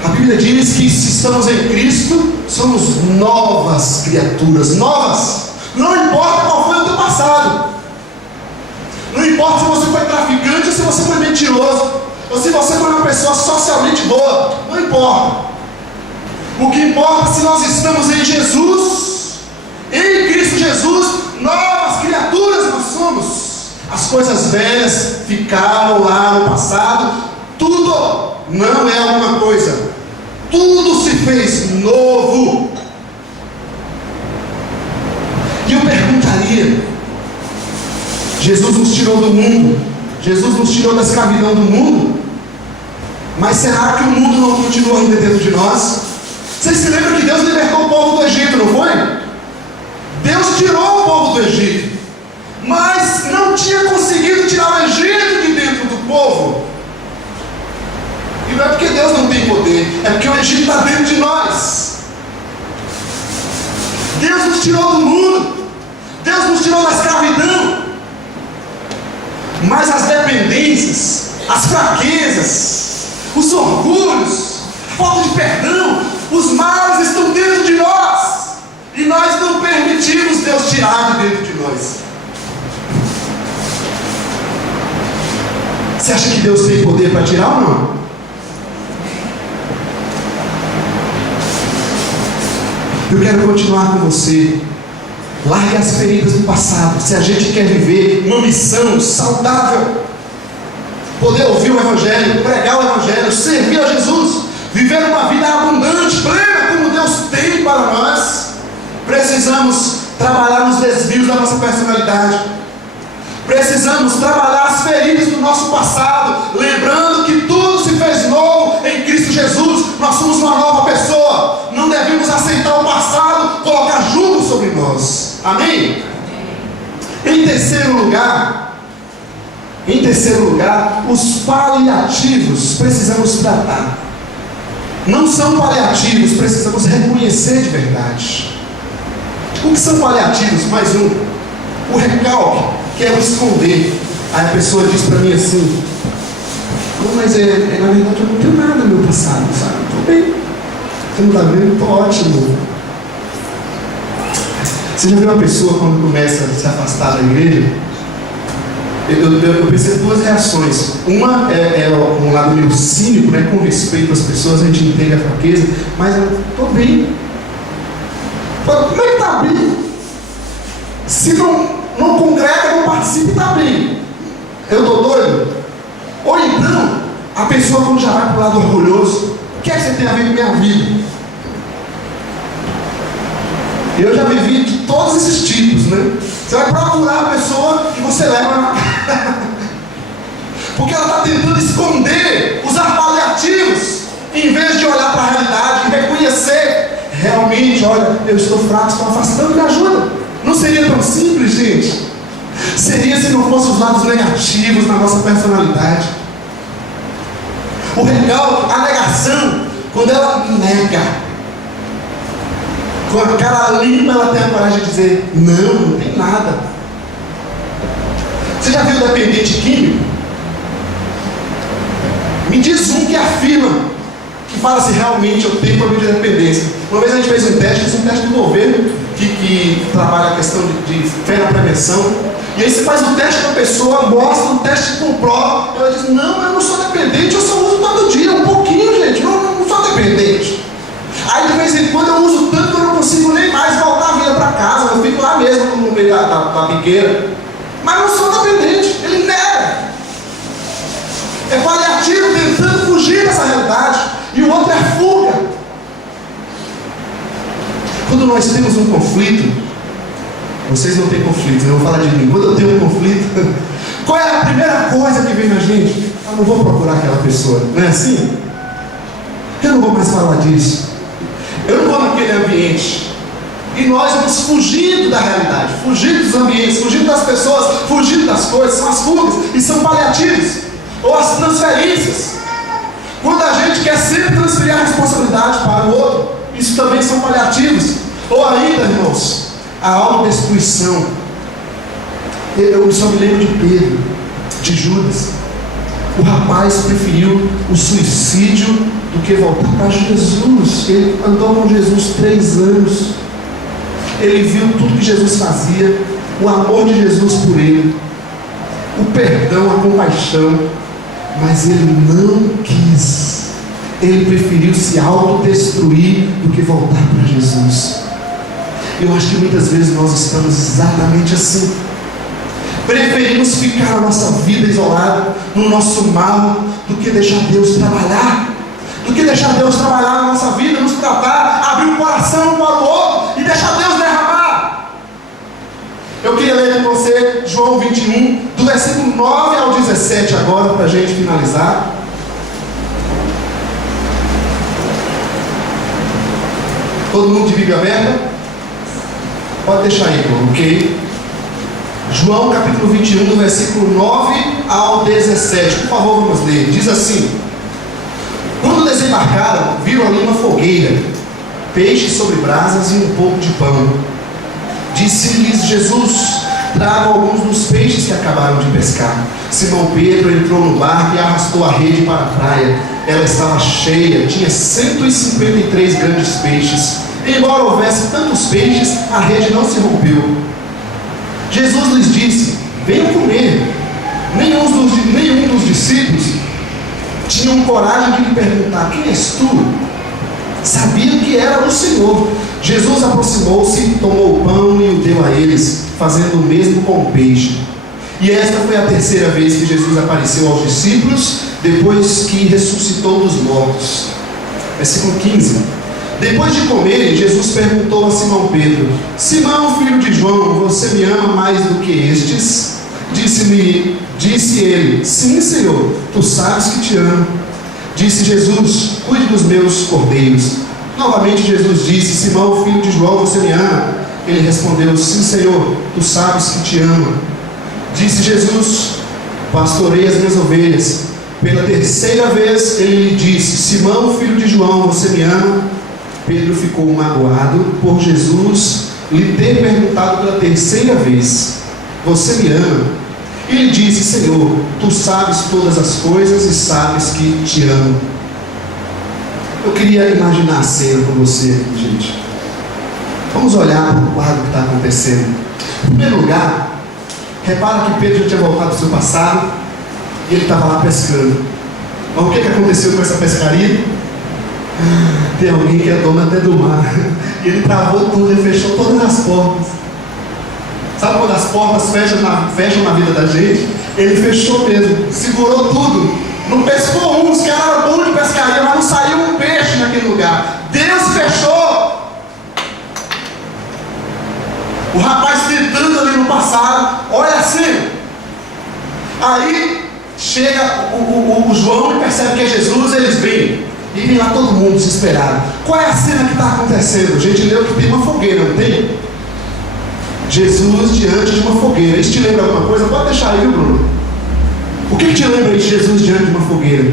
a Bíblia diz que se estamos em Cristo, somos novas criaturas, novas. Não importa qual foi o teu passado. Não importa se você foi traficante ou se você foi mentiroso, ou se você foi uma pessoa socialmente boa. Não importa. O que importa é se nós estamos em Jesus, em Cristo Jesus, novas criaturas nós somos. As coisas velhas ficaram lá no passado. Tudo não é alguma coisa. Tudo se fez novo. E eu perguntaria, Jesus nos tirou do mundo, Jesus nos tirou da escravidão do mundo, mas será que o mundo não continua ainda dentro de nós? Vocês se lembram que Deus libertou o povo do Egito, não foi? Deus tirou o povo do Egito, mas não tinha conseguido tirar o Egito de dentro do povo. E não é porque Deus não tem poder, é porque o Egito está dentro de nós. Deus nos tirou do mundo, Deus nos tirou da escravidão, mas as dependências, as fraquezas, os orgulhos, a falta de perdão, os males estão dentro de nós, e nós não permitimos Deus tirar de dentro de nós. Você acha que Deus tem poder para tirar ou não? Eu quero continuar com você. Largue as feridas do passado. Se a gente quer viver uma missão saudável, poder ouvir o Evangelho, pregar o Evangelho, servir a Jesus, viver uma vida abundante, plena, como Deus tem para nós, precisamos trabalhar nos desvios da nossa personalidade. Precisamos trabalhar as feridas do nosso passado, lembrando que tudo se fez novo em Cristo Jesus. Nós somos uma nova pessoa. Não devemos aceitar o passado, colocar jugo sobre nós. Amém? Em terceiro lugar, os paliativos precisamos tratar. Não são paliativos, precisamos reconhecer de verdade. O que são paliativos? Mais um. O recalque, que é o esconder. Aí a pessoa diz para mim assim, não, mas na verdade eu não tenho nada no meu passado, sabe? Estou bem. Você não está vendo? Estou ótimo. Você já viu uma pessoa quando começa a se afastar da igreja? Eu percebo duas reações. Uma é um lado meio cínico, né? Com respeito às pessoas, a gente entende a fraqueza, mas eu estou bem. Como é que está bem? Se não congrega, não participa, está bem. Eu estou doido? Ou então, a pessoa quando já vai para o lado orgulhoso, o que é que você tem a ver com minha vida? Eu já vivi de todos esses tipos, né? Você vai procurar a pessoa que você leva na cara, porque ela está tentando esconder, usar paliativos, em vez de olhar para a realidade e reconhecer, realmente, olha, eu estou fraco, estou afastando, me ajuda. Não seria tão simples, gente? Seria se não fossem os lados negativos na nossa personalidade. O recalque, a negação, quando ela nega, com a cara limpa, ela tem a coragem de dizer, não tem nada. Você já viu dependente químico? Me diz um que afirma, que fala assim, realmente eu tenho problema de dependência. Uma vez a gente fez um teste do governo, que trabalha a questão de fé na prevenção. E aí você faz o teste com a pessoa, mostra o teste, comprova. Ela diz, não, eu não sou dependente, eu só uso todo dia, um pouquinho, gente, não sou dependente. Aí de vez em quando eu uso tanto que eu não consigo nem mais voltar a vida para casa, eu fico lá mesmo no meio da biqueira. Mas não sou dependente, ele nega. É paliativo, tentando fugir dessa realidade. E o outro é fuga. Quando nós temos um conflito, vocês não têm conflito, eu vou falar de mim. Quando eu tenho um conflito, qual é a primeira coisa que vem na gente? Eu não vou procurar aquela pessoa, não é assim? Eu não vou mais falar disso. Eu não vou naquele ambiente. E nós vamos fugindo da realidade, fugindo dos ambientes, fugindo das pessoas, fugindo das coisas. São as fugas e são paliativos. Ou as transferências. Quando a gente quer sempre transferir a responsabilidade para o outro, isso também são paliativos. Ou ainda, irmãos, a autodestruição. Eu só me lembro de Pedro, de Judas. O rapaz preferiu o suicídio do que voltar para Jesus. Ele andou com Jesus 3 anos. Ele viu tudo que Jesus fazia, o amor de Jesus por ele, o perdão, a compaixão, mas ele não quis. Ele preferiu se autodestruir do que voltar para Jesus. Eu acho que muitas vezes nós estamos exatamente assim. Preferimos ficar a nossa vida isolada, no nosso mal, do que deixar Deus trabalhar. Do que deixar Deus trabalhar na nossa vida, nos tratar, abrir o coração um para o outro e deixar Deus derramar. Eu queria ler com você João 21, do versículo 9 ao 17 agora, para a gente finalizar. Todo mundo de Bíblia aberta? Pode deixar aí, ok? João capítulo 21, do versículo 9 ao 17. Por favor, vamos ler. Diz assim: quando desembarcaram, viram ali uma fogueira, peixes sobre brasas e um pouco de pão. Disse-lhes Jesus: tragam alguns dos peixes que acabaram de pescar. Simão Pedro entrou no barco e arrastou a rede para a praia. Ela estava cheia, tinha 153 grandes peixes. Embora houvesse tantos peixes, a rede não se rompeu. Jesus lhes disse: venham comer. Nenhum dos discípulos tinham coragem de lhe perguntar: quem és tu? Sabiam que era o Senhor. Jesus aproximou-se, tomou o pão e o deu a eles, fazendo o mesmo com o peixe. E esta foi a terceira vez que Jesus apareceu aos discípulos, depois que ressuscitou dos mortos. Versículo 15. Depois de comerem, Jesus perguntou a Simão Pedro: Simão, filho de João, você me ama mais do que estes? Disse ele: sim, Senhor, tu sabes que te amo. Disse Jesus: cuide dos meus cordeiros. Novamente Jesus disse: Simão, filho de João, você me ama? Ele respondeu: sim, Senhor, tu sabes que te amo. Disse Jesus: pastorei as minhas ovelhas. Pela terceira vez ele lhe disse: Simão, filho de João, você me ama? Pedro ficou magoado por Jesus lhe ter perguntado pela terceira vez: você me ama? Ele disse: Senhor, tu sabes todas as coisas e sabes que te amo. Eu queria imaginar a cena com você aqui, gente. Vamos olhar para o quadro que está acontecendo. Em primeiro lugar, repara que Pedro já tinha voltado do seu passado e ele estava lá pescando. Mas o que aconteceu com essa pescaria? Tem alguém que é dono até do mar. E ele travou tudo, ele fechou todas as portas. Sabe quando as portas fecham na vida da gente? Ele fechou mesmo, segurou tudo. Não pescou uns que eram bons de pescaria, mas não saiu um peixe naquele lugar. Deus fechou. O rapaz tentando ali no passado, olha assim. Aí chega o João e percebe que é Jesus, eles vêm. E vem lá todo mundo desesperado. Qual é a cena que está acontecendo? A gente leu que tem uma fogueira, não tem? Jesus diante de uma fogueira. Isso te lembra alguma coisa? Pode deixar aí, viu, Bruno? O que te lembra de Jesus diante de uma fogueira?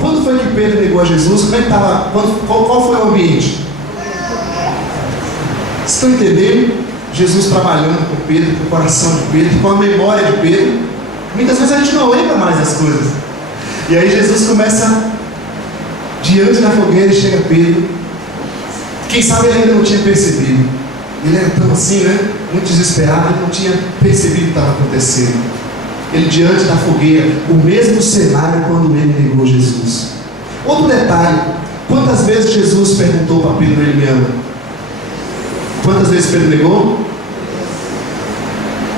Quando foi que Pedro negou a Jesus? Como é que estava? Qual foi o ambiente? Vocês estão entendendo? Jesus trabalhando com Pedro, com o coração de Pedro, com a memória de Pedro. Muitas vezes a gente não lembra mais das coisas. E aí Jesus começa diante da fogueira e chega Pedro. Quem sabe ele ainda não tinha percebido. Ele era tão assim, né? Muito desesperado, ele não tinha percebido o que estava acontecendo. Ele diante da fogueira, o mesmo cenário quando ele negou Jesus. Outro detalhe, quantas vezes Jesus perguntou para Pedro, ele me ama? Quantas vezes Pedro negou?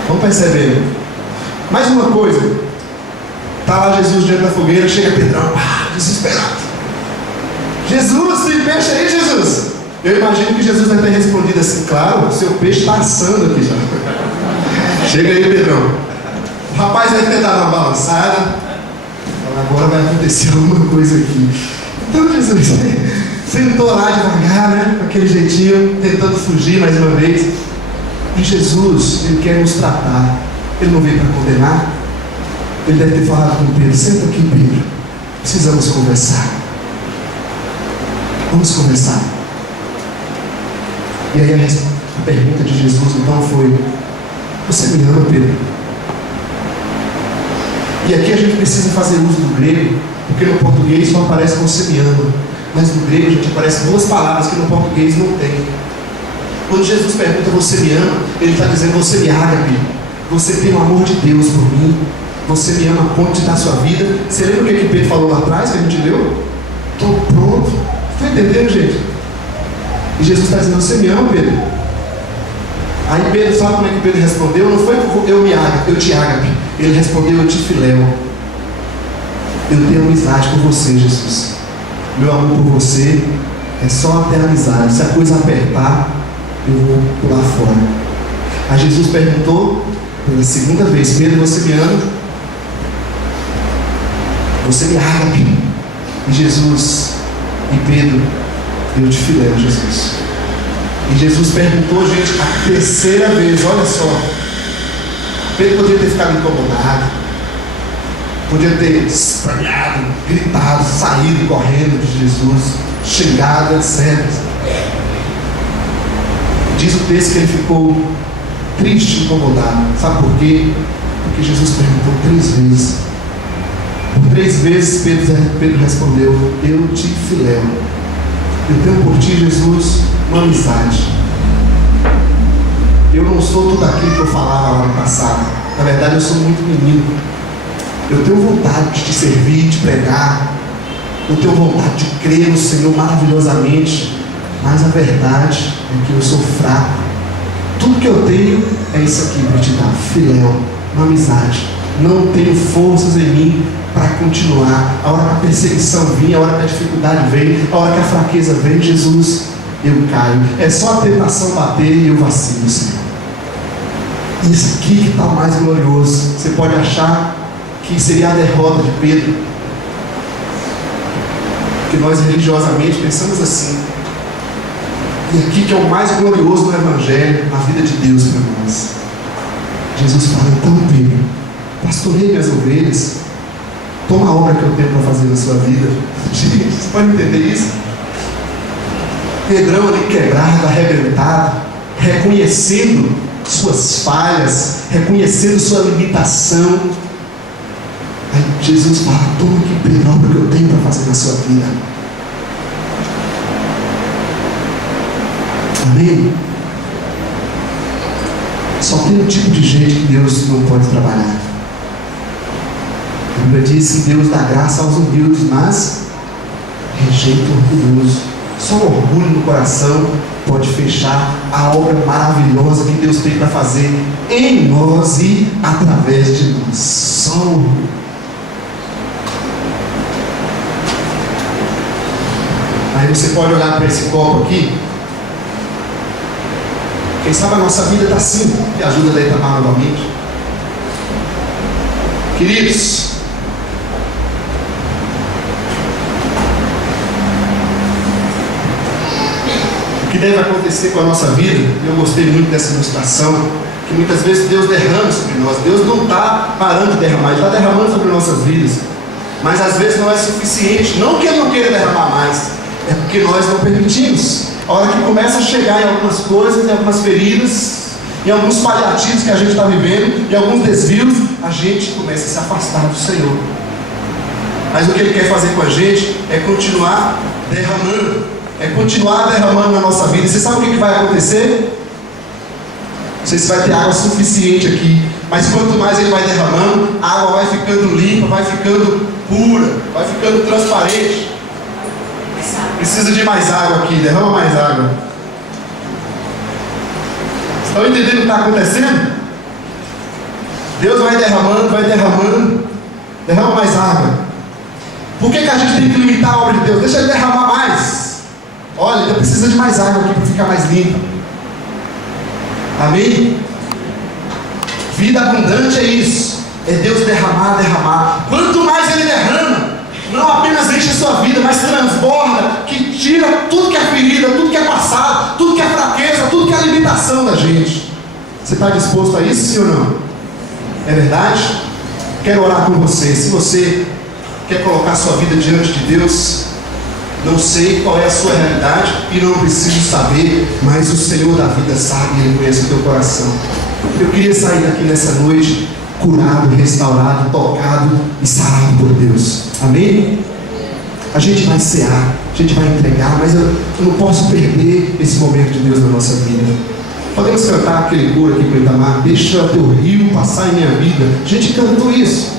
Vamos perceber. Mais uma coisa, está lá Jesus diante da fogueira, chega Pedrão, desesperado. Jesus, tem peixe aí, Jesus? Eu imagino que Jesus deve ter respondido assim: claro, seu peixe está assando aqui já. Chega aí, Pedrão. O rapaz deve ter dado uma balançada. Agora vai acontecer alguma coisa aqui. Então Jesus sentou lá devagar, né? Com aquele jeitinho, tentando fugir mais uma vez. E Jesus, ele quer nos tratar. Ele não veio para condenar. Ele deve ter falado com Pedro: senta aqui, Pedro. Precisamos conversar. Vamos conversar. E aí a pergunta de Jesus então foi: você me ama, Pedro? E aqui a gente precisa fazer uso do grego, porque no português só aparece você me ama, mas no grego a gente aparece duas palavras que no português não tem. Quando Jesus pergunta você me ama, ele está dizendo você me ágape, você tem o amor de Deus por mim, você me ama a ponto de dar sua vida. Você lembra o que Pedro falou lá atrás, que a gente leu? Estou pronto. Está entendendo, gente? E Jesus está dizendo: você me ama, Pedro? Aí Pedro, sabe como é que Pedro respondeu? Não foi eu te ágape. Ele respondeu: eu te filéu. Eu tenho amizade por você, Jesus. Meu amor por você é só até amizade. Se a coisa apertar, eu vou pular fora. Aí Jesus perguntou pela segunda vez: Pedro, você me ama? Você me ágape? E Jesus: e Pedro, eu te filéu, Jesus. E Jesus perguntou, gente, a terceira vez. Olha só, Pedro podia ter ficado incomodado, podia ter estranhado, gritado, saído correndo de Jesus, xingado, etc. Diz o texto que ele ficou triste, incomodado. Sabe por quê? Porque Jesus perguntou 3 vezes. Por 3 vezes Pedro respondeu: eu te filéu. Eu tenho por ti, Jesus, uma amizade. Eu não sou tudo aquilo que eu falava lá no passado. Na verdade, eu sou muito menino. Eu tenho vontade de te servir, de pregar. Eu tenho vontade de crer no Senhor maravilhosamente. Mas a verdade é que eu sou fraco. Tudo que eu tenho é isso aqui para te dar: filéu, uma amizade. Não tenho forças em mim para continuar. A hora que a perseguição vem, a hora que a dificuldade vem, a hora que a fraqueza vem, Jesus, eu caio. É só a tentação bater e eu vacilo, Senhor. Isso aqui que está mais glorioso. Você pode achar que seria a derrota de Pedro, que nós religiosamente pensamos assim. E aqui que é o mais glorioso do Evangelho, a vida de Deus para nós. Jesus fala: então, Pedro, pastorei minhas ovelhas. Toma a obra que eu tenho para fazer na sua vida. Gente, você pode entender isso? Pedrão ali quebrado, arrebentado, reconhecendo suas falhas, reconhecendo sua limitação. Aí Jesus fala: toma aqui, Pedro, a obra que eu tenho para fazer na sua vida. Amém? Só tem um tipo de gente que Deus não pode trabalhar. A Bíblia diz que Deus dá graça aos humildes, mas rejeita o orgulhoso. Só o orgulho no coração pode fechar a obra maravilhosa que Deus tem para fazer em nós e através de nós. Só o orgulho. Aí você pode olhar para esse copo aqui. Quem sabe a nossa vida está assim, que ajuda a derramar novamente. Queridos, o que deve acontecer com a nossa vida, eu gostei muito dessa ilustração, que muitas vezes Deus derrama sobre nós. Deus não está parando de derramar, Ele está derramando sobre nossas vidas, mas às vezes não é suficiente. Não que Ele não queira derramar mais, é porque nós não permitimos. A hora que começa a chegar em algumas coisas, em algumas feridas, em alguns paliativos que a gente está vivendo, em alguns desvios, a gente começa a se afastar do Senhor. mas o que Ele quer fazer com a gente é continuar derramando, na nossa vida. E você sabe o que vai acontecer? Não sei se vai ter água suficiente aqui, mas quanto mais Ele vai derramando, a água vai ficando limpa, vai ficando pura, vai ficando transparente. Precisa de mais água aqui, derrama mais água. Estão entendendo o que está acontecendo? Deus vai derramando, derrama mais água. Por que a gente tem que limitar a obra de Deus? Deixa Ele derramar mais. Olha, ainda precisa de mais água aqui para ficar mais limpa. Amém? Vida abundante é isso. É Deus derramar. Quanto mais Ele derrama, não apenas enche a sua vida, mas transborda, que tira tudo que é ferida, tudo que é passado, tudo que é fraqueza, tudo que é limitação da gente. Você está disposto a isso, sim ou não? É verdade? Quero orar com você. Se você quer colocar a sua vida diante de Deus, não sei qual é a sua realidade e não preciso saber, mas o Senhor da vida sabe e Ele conhece o teu coração. Eu queria sair daqui nessa noite curado, restaurado, tocado e sarado por Deus. Amém? A gente vai cear, a gente vai entregar, mas eu não posso perder esse momento de Deus na nossa vida. Podemos cantar aquele coro aqui para o Itamar: deixa o teu rio passar em minha vida. A gente cantou isso.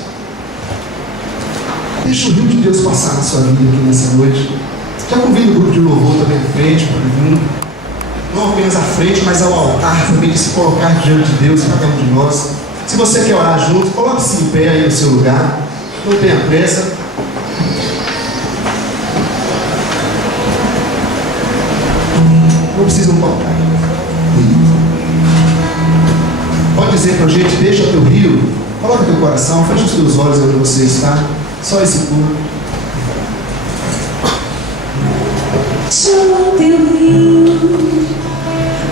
Deixa o rio de Deus passar na sua vida aqui nessa noite. Já convido o grupo de louvor também à frente, para vir. Não apenas à frente, mas ao altar também, de se colocar diante de Deus, cada um de nós. Se você quer orar junto, coloque-se em pé aí no seu lugar. Não tenha pressa. Não precisam tocar. Pode dizer para a gente: deixa o teu rio, coloca o teu coração, fecha os teus olhos onde você está. Só esse coro. Deixa o teu rio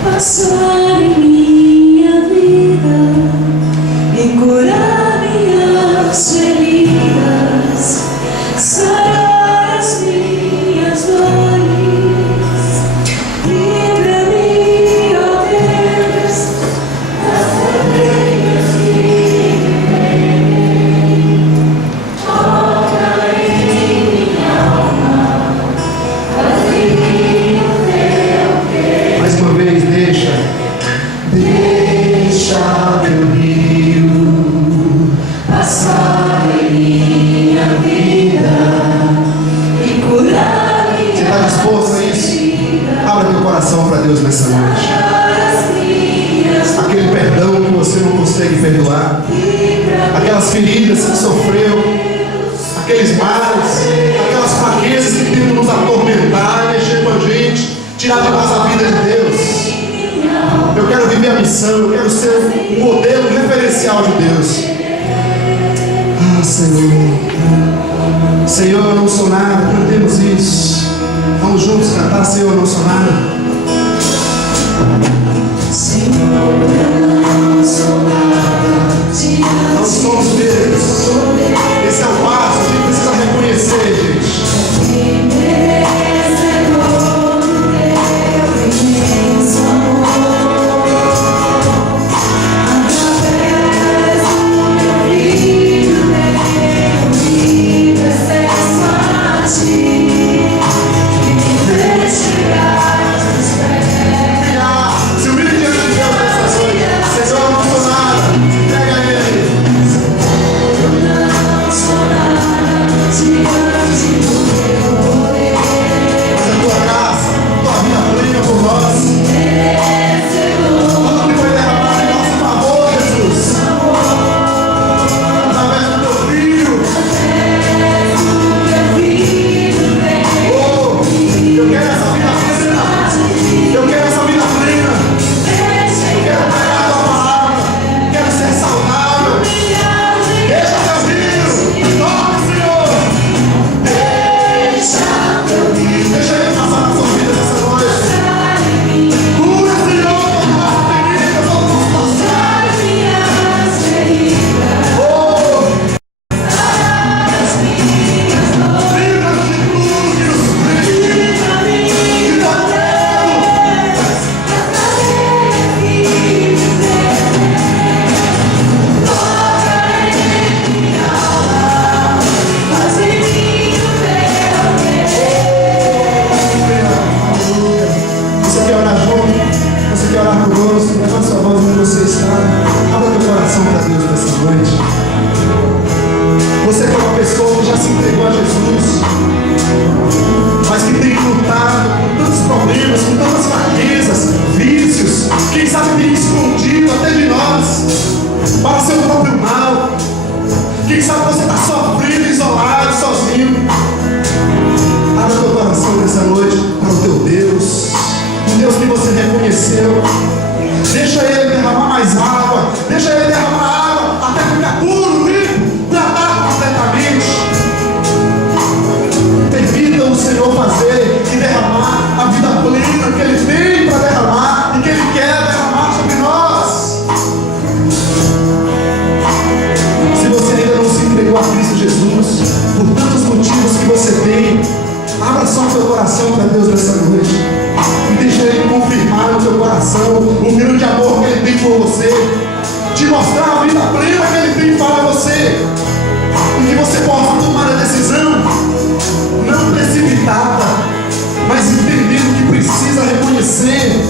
passar em minha vida e curar minhas feridas, sarar as minhas dores. Livra-me, ó Deus, das tendências que me toca em minha alma, faz-me o teu querer. Mais uma vez, deixa teu rio Passar em minha vida e curar minha. Você está disposto a isso? Abra teu coração para Deus nessa noite. Aquele perdão que você não consegue perdoar, aquelas feridas que sofreu, aqueles males, aquelas fraquezas que tentam nos atormentar, mexer com a gente, tirar de nós a vida de Deus. Eu quero viver a missão, eu quero ser um modelo referencial de Deus. Ah, Senhor, Senhor, eu não sou nada. Cantemos isso. Vamos juntos cantar: Senhor, eu não sou nada. Senhor, eu não sou nada. Não somos Deus. Esse é o passo, a gente precisa reconhecer, gente. Se humilhe diante de Deus nessa noite. encheu. Deixa Ele derramar mais água. Deixa Ele derramar água até ficar puro, limpo, tratado completamente. Permita o Senhor fazer e derramar a vida plena que Ele tem para derramar e que Ele quer derramar sobre nós. Se você ainda não se entregou a Cristo Jesus, por tantos motivos que você tem, abra só o teu coração para Deus nessa noite e deixa Ele confirmar no teu coração o grande amor que Ele tem por você, te mostrar a vida plena que Ele tem para você, e que você possa tomar a decisão não precipitada, mas entendendo que precisa reconhecer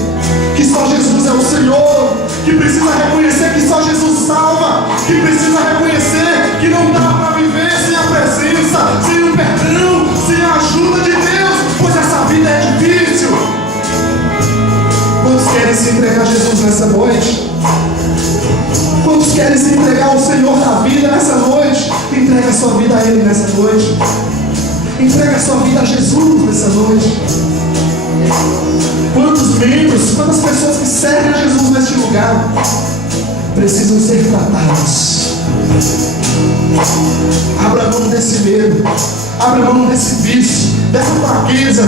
que só Jesus é o Senhor, que precisa reconhecer que só Jesus salva, que precisa reconhecer que não dá para viver sem a presença, sem o perdão, sem a ajuda de Deus, pois essa vida é difícil. Quantos querem se entregar a Jesus nessa noite? Quantos querem se entregar ao Senhor da vida nessa noite? Entrega a sua vida a Ele nessa noite. Entrega a sua vida a Jesus nessa noite. Quantos membros, quantas pessoas que servem a Jesus neste lugar precisam ser tratados? Abra mão desse medo, abra mão desse vício, dessa fraqueza,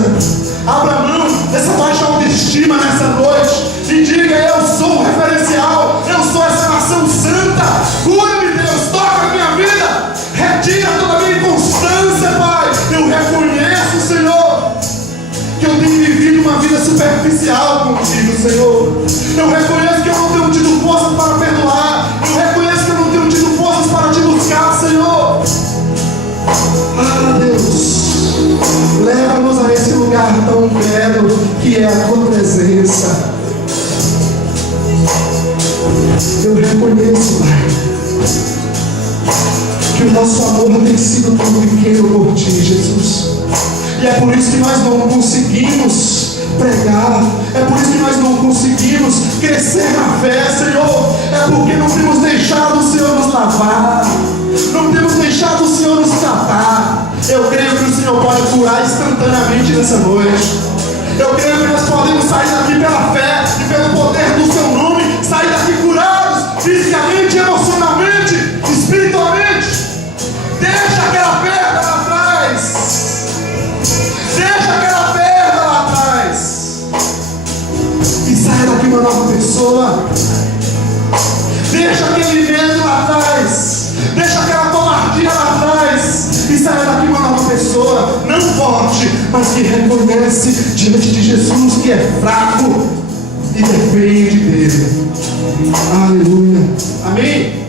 abra mão dessa baixa autoestima nessa noite e diga: eu sou o referencial, eu sou essa nação santa. Cura-me, Deus, toca a minha vida, retira toda a minha inconstância, Pai. Eu reconheço, Senhor, que eu tenho vivido uma vida superficial contigo, Senhor. Eu reconheço que eu não tenho tido forças para perdoar. Eu reconheço que eu não tenho tido forças para te buscar, Senhor. Ah, Deus, leva-nos a esse lugar tão belo que é a tua presença. Eu reconheço, Pai, que o nosso amor tem sido tão pequeno por ti, Jesus. E é por isso que nós não conseguimos pregar, é por isso que nós não conseguimos crescer na fé, Senhor. É porque não temos deixado o Senhor nos lavar, não temos deixado o Senhor nos tratar. Eu creio que o Senhor pode curar instantaneamente nessa noite. Eu creio que nós podemos sair daqui pela fé e pelo poder do seu nome, sair daqui curados, fisicamente, emocionalmente, espiritualmente. Deixa aquela perda lá atrás. Deixa aquela perda lá atrás e sai daqui uma nova pessoa. Deixa aquele medo lá atrás. Deixa aquela covardia lá atrás e sai daqui uma nova pessoa, não forte, mas que reconhece diante de Jesus que é fraco e depende dele. Aleluia. Amém?